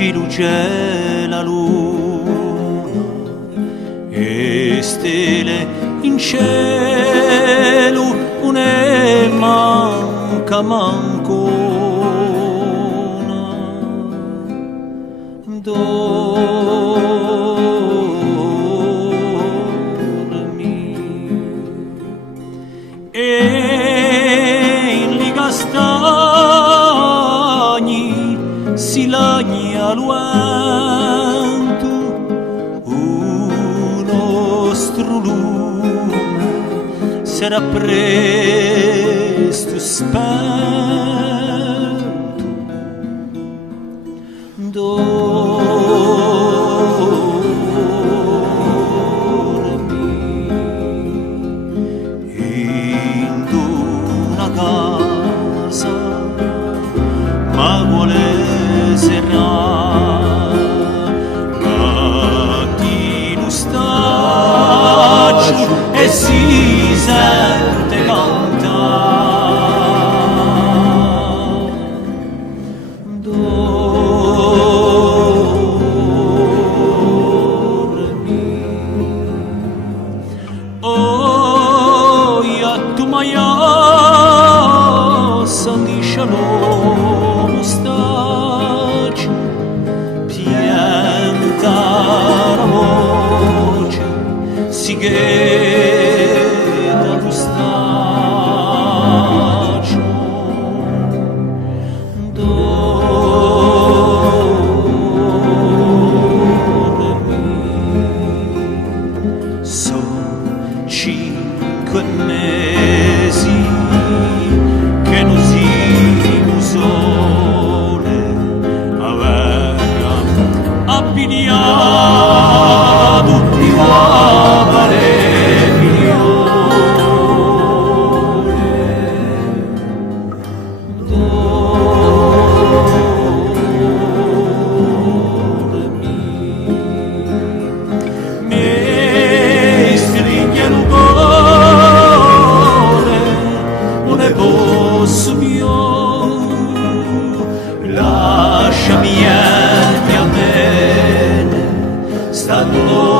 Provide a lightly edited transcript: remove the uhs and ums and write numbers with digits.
ci luce la luna e stelle in cielo, non ne manca manco una. Dormi e in li castagni si lagna l'uento, un nostro lume sarà presto spento. Dormi in una casa, ma vuole mattino staccio e si sente cantare. Dormi oh ya tu maia sandiscia lo staccio, pianta la voce si ghetta lo staccio. Dormi son 5 mesi che non siamo sole aveva abbigliato di guavare milione. Dormi mi stringe il cuore, non ne posso più, lasciami a me, stando